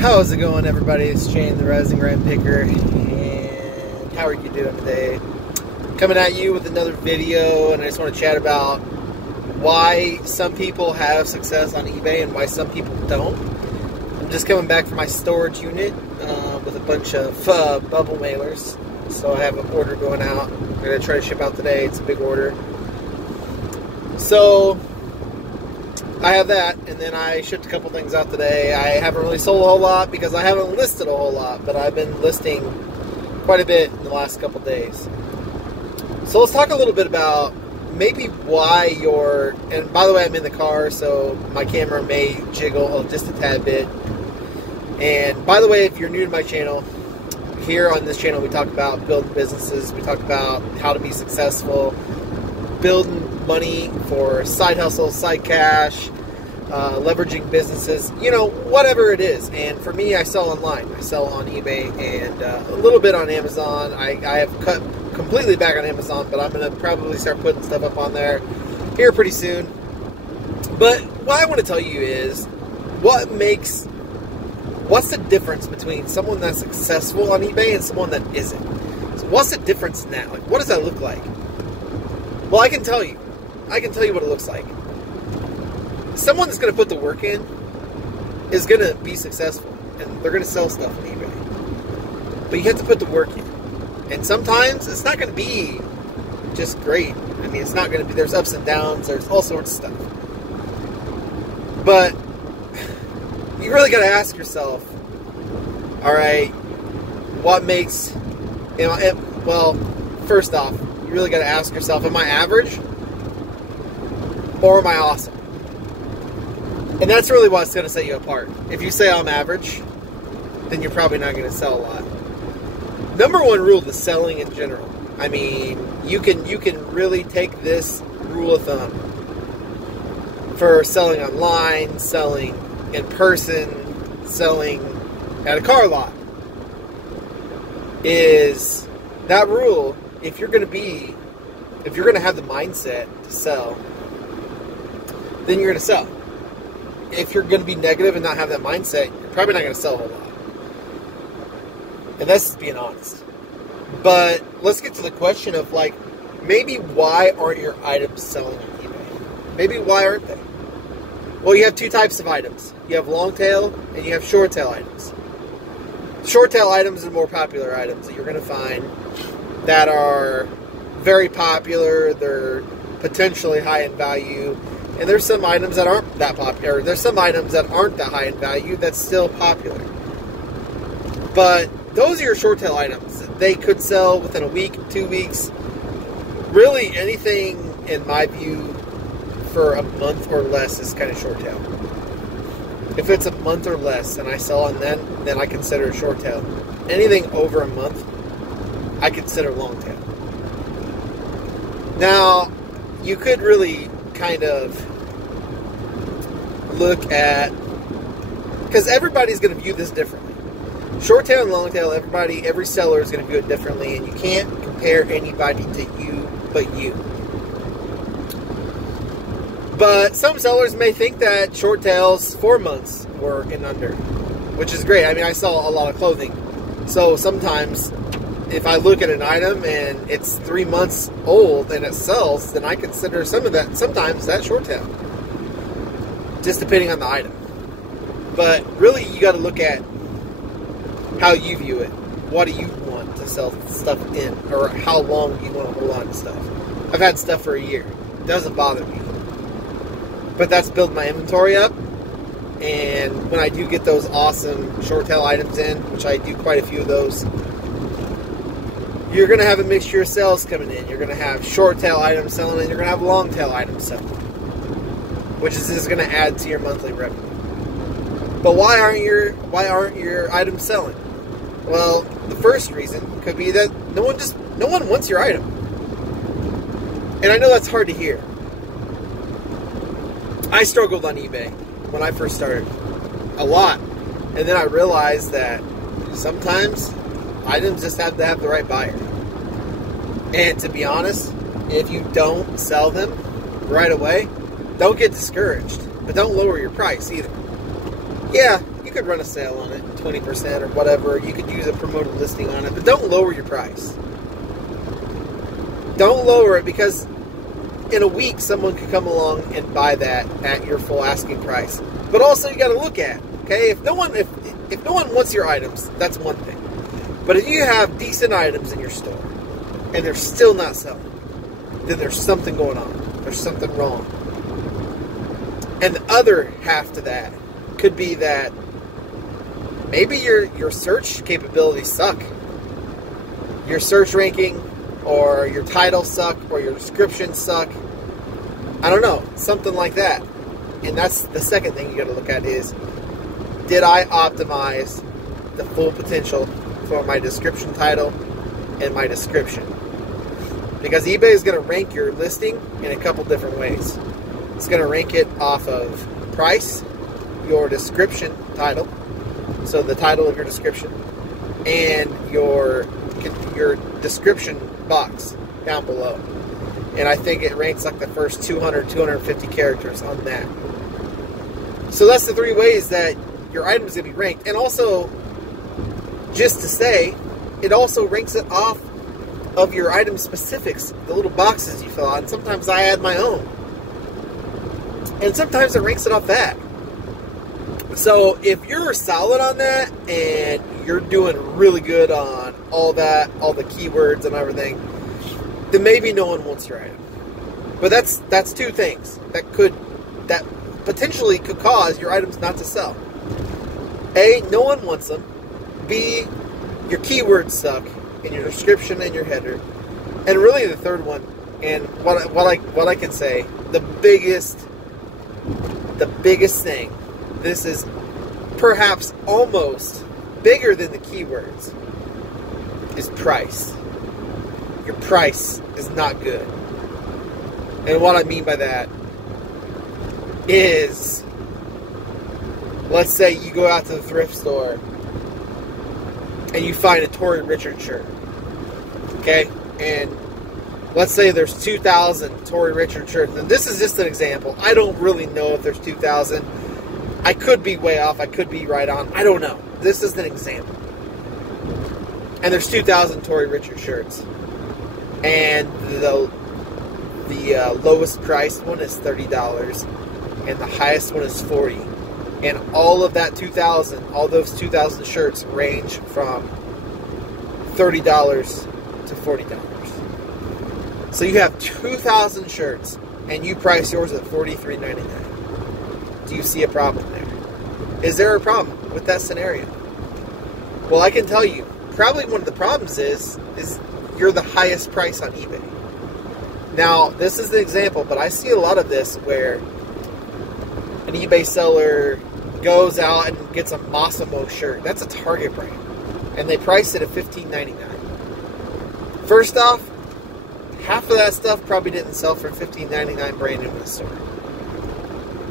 How's it going, everybody? It's Shane, the Rise and Grind Picker, and how are you doing today? Coming at you with another video, and I just want to chat about why some people have success on eBay and why some people don't. I'm just coming back from my storage unit with a bunch of bubble mailers, so I have an order going out. I'm going to try to ship out today. It's a big order. So I have that, and then I shipped a couple things out today. I haven't really sold a whole lot because I haven't listed a whole lot, but I've been listing quite a bit in the last couple days. So let's talk a little bit about maybe why you're, and by the way, I'm in the car, so my camera may jiggle just a tad bit. And by the way, if you're new to my channel, here on this channel we talk about building businesses, we talk about how to be successful, building money for side hustles, side cash, leveraging businesses, you know, whatever it is. And for me, I sell online. I sell on eBay and a little bit on Amazon. I have cut completely back on Amazon, but I'm going to probably start putting stuff up on there here pretty soon. But what I want to tell you is what's the difference between someone that's successful on eBay and someone that isn't? So what's the difference in that? Like, what does that look like? Well, I can tell you what it looks like. Someone that's going to put the work in is going to be successful, and they're going to sell stuff on eBay. But you have to put the work in. And sometimes it's not going to be just great. I mean, it's not going to be, there's ups and downs, there's all sorts of stuff. But you really got to ask yourself, all right, what makes, you know, well, first off, you really got to ask yourself, am I average or am I awesome? And that's really what's going to set you apart. If you say I'm average, then you're probably not going to sell a lot. Number one rule to selling in general. I mean, you can really take this rule of thumb for selling online, selling in person, selling at a car lot. Is that rule, if you're going to have the mindset to sell, then you're going to sell. If you're going to be negative and not have that mindset, you're probably not going to sell a whole lot. And that's just being honest. But let's get to the question of, like, maybe why aren't your items selling on eBay? Maybe why aren't they? Well, you have two types of items. You have long tail and you have short tail items. Short tail items are more popular items that you're going to find that are very popular. They're potentially high in value. And there's some items that aren't that popular. There's some items that aren't that high in value that's still popular. But those are your short tail items. They could sell within a week, 2 weeks. Really, anything, in my view, for a month or less is kind of short tail. If it's a month or less and I sell on then I consider it short tail. Anything over a month, I consider long tail. Now, you could really kind of look at, because everybody's going to view this differently. Short tail and long tail, every seller is going to view it differently, and you can't compare anybody to you but you. But some sellers may think that short tails 4 months or and under, which is great. I mean, I sell a lot of clothing, so sometimes if I look at an item and it's 3 months old and it sells, then I consider sometimes that short tail, just depending on the item. But really, you got to look at how you view it. What do you want to sell stuff in, or how long do you want to hold on to stuff? I've had stuff for a year. It doesn't bother me. But that's building my inventory up. And when I do get those awesome short tail items in, which I do quite a few of those, you're going to have a mixture of sales coming in. You're going to have short tail items selling, and you're going to have long tail items selling, which is going to add to your monthly revenue. But why aren't your items selling? Well, the first reason could be that no one wants your item. And I know that's hard to hear. I struggled on eBay when I first started a lot. And then I realized that sometimes items just have to have the right buyer. And to be honest, if you don't sell them right away, don't get discouraged. But don't lower your price either. Yeah, you could run a sale on it, 20% or whatever. You could use a promoted listing on it, but don't lower your price. Don't lower it, because in a week someone could come along and buy that at your full asking price. But also you got to look at, okay, if no one wants your items, that's one thing. But if you have decent items in your store and they're still not selling, then there's something going on. There's something wrong. And the other half to that could be that maybe your search capabilities suck. Your search ranking or your titles suck or your descriptions suck. I don't know, something like that. And that's the second thing you got to look at is, did I optimize the full potential for my description title and my description? Because eBay is going to rank your listing in a couple different ways. It's going to rank it off of price, your description title, so the title of your description, and your description box down below. And I think it ranks like the first 200, 250 characters on that. So that's the three ways that your item is going to be ranked. And also, just to say, it also ranks it off of your item specifics, the little boxes you fill out. And sometimes I add my own. And sometimes it ranks it off that. So if you're solid on that and you're doing really good on all that, all the keywords and everything, then maybe no one wants your item. But that's two things that potentially could cause your items not to sell. A, no one wants them. B, your keywords suck in your description and your header. And really the third one, and what I can say, the biggest thing, this is perhaps almost bigger than the keywords, is price. Your price is not good. And what I mean by that is, let's say you go out to the thrift store and you find a Tory Richard shirt. Okay? And let's say there's 2,000 Tory Richard shirts. And this is just an example. I don't really know if there's 2,000. I could be way off. I could be right on. I don't know. This is an example. And there's 2,000 Tory Richard shirts. And the lowest priced one is $30. And the highest one is $40. And all of that 2,000, all those 2,000 shirts range from $30 to $40. So you have 2,000 shirts, and you price yours at $43.99. Do you see a problem there? Is there a problem with that scenario? Well, I can tell you, probably one of the problems is you're the highest price on eBay. Now, this is the example, but I see a lot of this where an eBay seller goes out and gets a Massimo shirt. That's a Target brand. And they price it at $15.99. First off, half of that stuff probably didn't sell for $15.99 brand new in the store.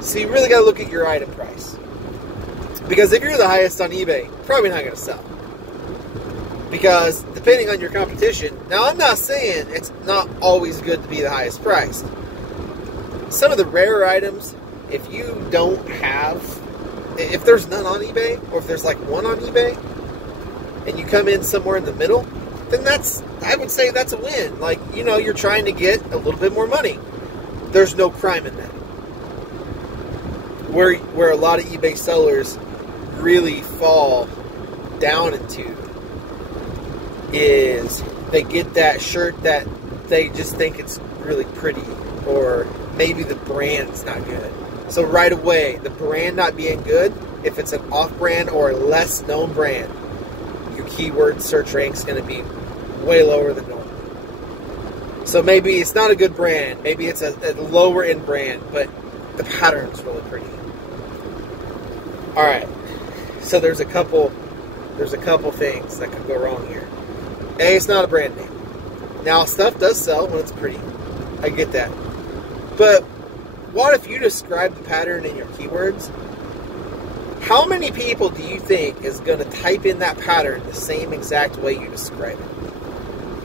So you really got to look at your item price. Because if you're the highest on eBay, probably not going to sell. Because depending on your competition, now I'm not saying it's not always good to be the highest priced. Some of the rarer items, if you don't have, if there's none on eBay, or if there's like one on eBay, and you come in somewhere in the middle, then I would say that's a win. Like, you know, you're trying to get a little bit more money. There's no crime in that. Where a lot of eBay sellers really fall down into is they get that shirt that they just think it's really pretty, or maybe the brand's not good. So right away, the brand not being good, if it's an off-brand or a less known brand, your keyword search rank's going to be way lower than normal. So maybe it's not a good brand, maybe it's a lower end brand, but the pattern's really pretty. Alright, so there's a couple things that could go wrong here. A, it's not a brand name. Now, stuff does sell when it's pretty. I get that. But what if you describe the pattern in your keywords? How many people do you think is going to type in that pattern the same exact way you describe it?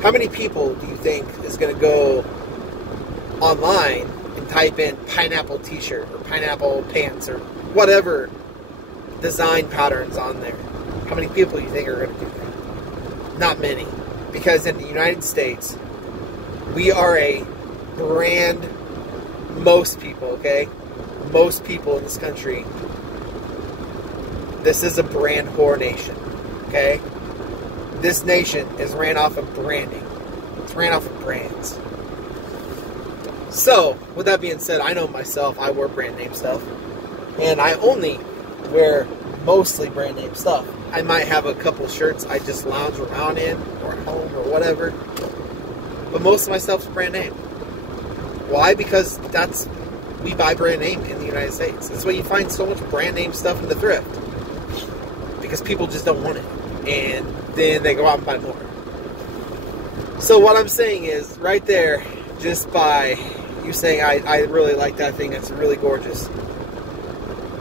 How many people do you think is going to go online and type in pineapple t-shirt or pineapple pants or whatever design patterns on there. How many people do you think are going to do that? Not many. Because in the United States, we are a brand, most people, okay? Most people in this country, this is a brand whore nation, okay? This nation is ran off of branding. It's ran off of brands. So, with that being said, I know myself, I wear brand name stuff. And I only wear mostly brand name stuff. I might have a couple shirts I just lounge around in, or at home, or whatever. But most of my stuff's brand name. Why? Because we buy brand name in the United States. That's why you find so much brand name stuff in the thrift. Because people just don't want it. And then they go out and buy more. So what I'm saying is, right there, just by you saying, I really like that thing, it's really gorgeous.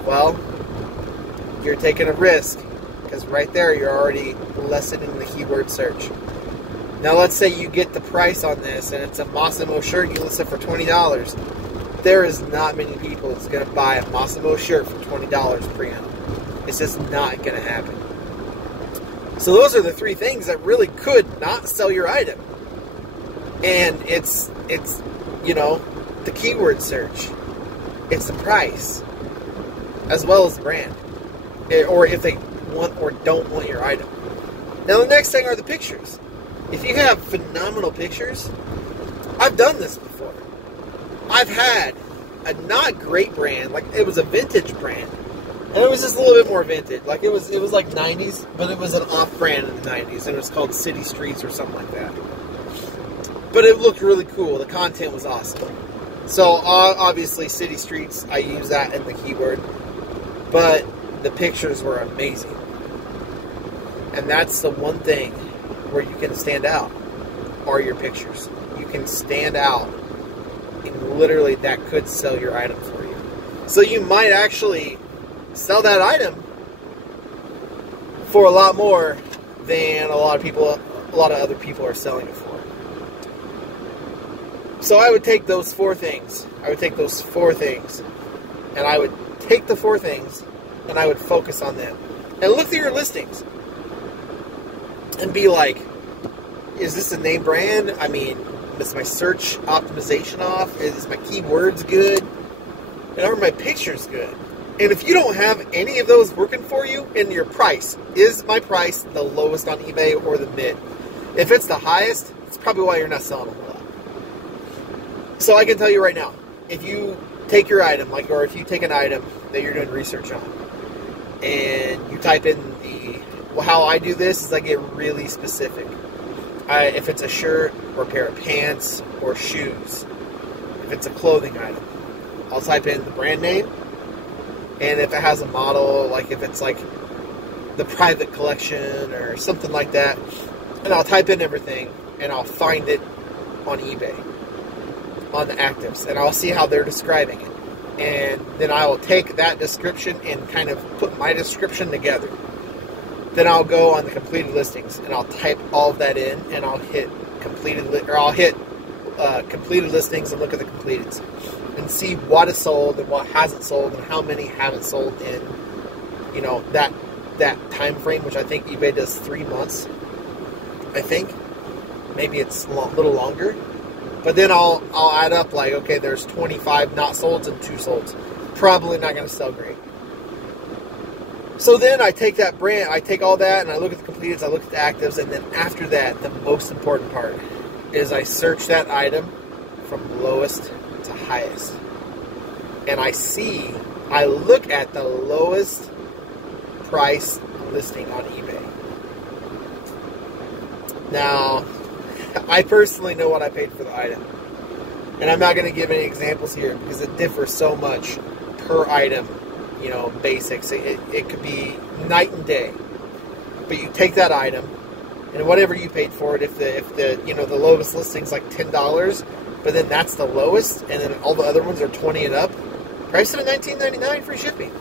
Well, you're taking a risk. Because right there, you're already lessening the keyword search. Now, let's say you get the price on this, and it's a Massimo shirt, you list it for $20. There is not many people that's going to buy a Massimo shirt for $20 pre-owned. It's just not going to happen. So those are the three things that really could not sell your item. And it's the keyword search. It's the price. As well as the brand. Or if they want or don't want your item. Now the next thing are the pictures. If you have phenomenal pictures, I've done this before. I've had a not great brand, like it was a vintage brand. And it was just a little bit more vintage. Like it was like 90s, but it was an off brand in the 90s, and it was called City Streets or something like that. But it looked really cool. The content was awesome. So obviously City Streets, I use that in the keyword. But the pictures were amazing. And that's the one thing where you can stand out, are your pictures. You can stand out, and literally that could sell your item for you. So you might actually sell that item for a lot more than a lot of other people are selling it for. So I would take those four things. And I would take the four things and I would focus on them. And look through your listings. And be like, is this a name brand? I mean, is my search optimization off? Is my keywords good? And are my pictures good? And if you don't have any of those working for you, and your price, is my price the lowest on eBay or the mid? If it's the highest, it's probably why you're not selling a whole lot. So I can tell you right now, if you take your item, or if you take an item that you're doing research on, and you type in how I do this is I get really specific. If it's a shirt or a pair of pants or shoes, if it's a clothing item, I'll type in the brand name, and if it has a model, like if it's like the private collection or something like that, and I'll type in everything, and I'll find it on eBay, on the actives, and I'll see how they're describing it. And then I will take that description and kind of put my description together. Then I'll go on the completed listings, and I'll type all of that in, and I'll hit completed listings and look at the completeds and see what is sold and what hasn't sold and how many haven't sold in, that time frame, which I think eBay does 3 months. I think maybe it's a little longer, but then I'll add up like, okay, there's 25 not solds and 2 solds. Probably not going to sell great. So then I take that brand, I take all that, and I look at the completeds, I look at the actives, and then after that, the most important part is I search that item from lowest to highest. And I look at the lowest price listing on eBay. Now, I personally know what I paid for the item. And I'm not going to give any examples here because it differs so much per item. Basics. It could be night and day. But you take that item, and whatever you paid for it, if the lowest listing's like $10, but then that's the lowest, and then all the other ones are $20 and up, price it at $19.99, free shipping.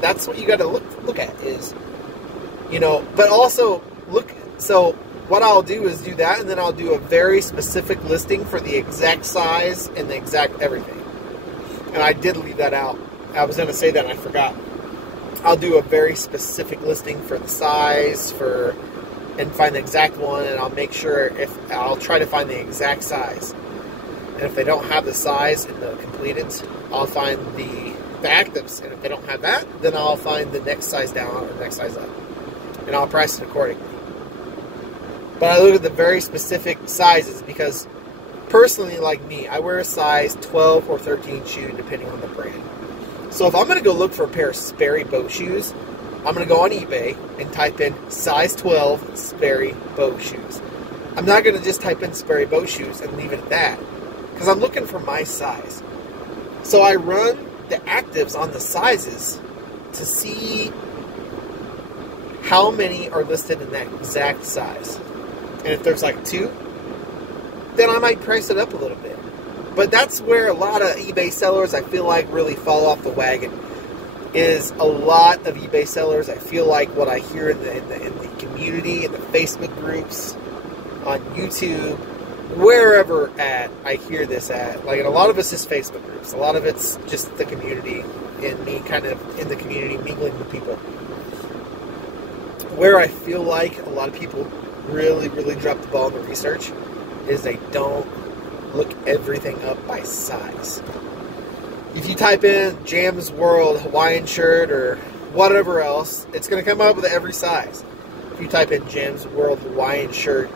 That's what you got to look at is, but also look. So what I'll do is do that, and then I'll do a very specific listing for the exact size and the exact everything. And I did leave that out. I was going to say that and I forgot. I'll do a very specific listing for the size, and find the exact one, and I'll make sure I'll try to find the exact size. And if they don't have the size in the completeds, I'll find the actives. And if they don't have that, then I'll find the next size down or the next size up. And I'll price it accordingly. But I look at the very specific sizes because personally, like me, I wear a size 12 or 13 shoe depending on the brand. So if I'm going to go look for a pair of Sperry boat shoes, I'm going to go on eBay and type in size 12 Sperry boat shoes. I'm not going to just type in Sperry boat shoes and leave it at that, because I'm looking for my size. So I run the actives on the sizes to see how many are listed in that exact size. And if there's like 2, then I might price it up a little bit. But that's where a lot of eBay sellers, I feel like, really fall off the wagon. Is a lot of eBay sellers, I feel like what I hear in the community, in the Facebook groups, on YouTube, wherever I hear this at. Like, and a lot of it's just Facebook groups. A lot of it's just the community and me kind of in the community mingling with people. Where I feel like a lot of people really, really drop the ball in the research is they don't look everything up by size. If you type in Jam's World Hawaiian shirt or whatever else, it's going to come up with every size. If you type in Jam's World Hawaiian shirt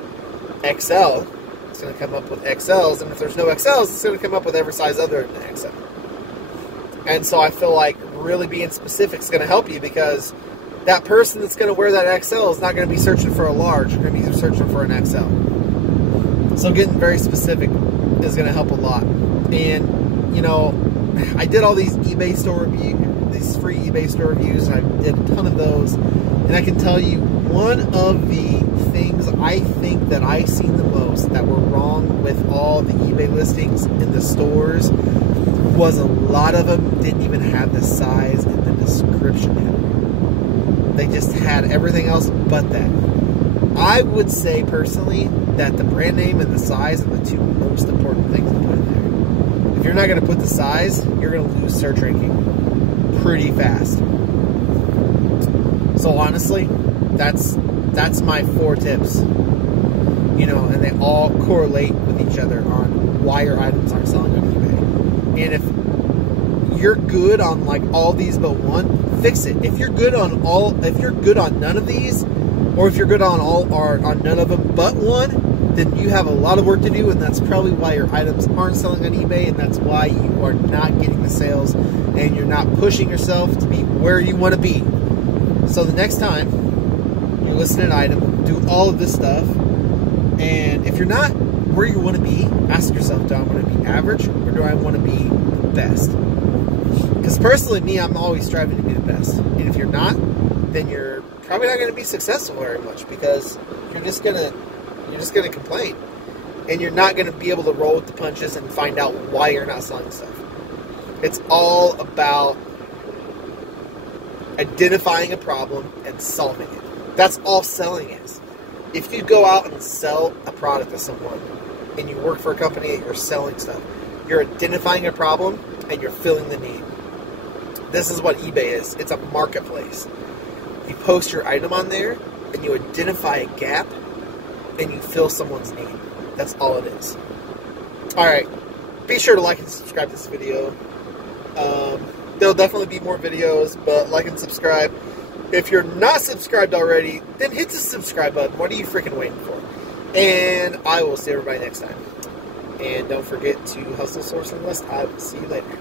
XL, it's going to come up with XLs. And if there's no XLs, it's going to come up with every size other than XL. And so I feel like really being specific is going to help you, because that person that's going to wear that XL is not going to be searching for a large. They're going to be searching for an XL. So getting very specific is going to help a lot. And, you know, I did all these eBay store reviews, these free eBay store reviews, and I did a ton of those. And I can tell you, one of the things I think that I've seen the most that were wrong with all the eBay listings in the stores was a lot of them didn't even have the size in the description header. They just had everything else but that. I would say personally that the brand name and the size are the 2 most important things to put in there. If you're not going to put the size, you're going to lose search ranking pretty fast. So honestly, that's my 4 tips. You know, and they all correlate with each other on why your items aren't selling on eBay. And if you're good on like all these but one, fix it. If you're good on none of these, or if you're good on all or on none of them but one, then you have a lot of work to do, and that's probably why your items aren't selling on eBay, and that's why you are not getting the sales, and you're not pushing yourself to be where you want to be. So the next time you list an item, do all of this stuff, and if you're not where you want to be, ask yourself, do I want to be average, or do I want to be the best? Because personally, me, I'm always striving to be the best. And if you're not, then you're probably not going to be successful very much, because you're just gonna complain, and you're not going to be able to roll with the punches and find out why you're not selling stuff. It's all about identifying a problem and solving it. That's all selling is. If you go out and sell a product to someone, and you work for a company and you're selling stuff, you're identifying a problem and you're filling the need. This is what eBay is. It's a marketplace. You post your item on there, and you identify a gap, and you fill someone's need. That's all it is. Alright, be sure to like and subscribe to this video. There'll definitely be more videos, but like and subscribe. If you're not subscribed already, then hit the subscribe button. What are you freaking waiting for? And I will see everybody next time. And don't forget to hustle, source, and list. I will see you later.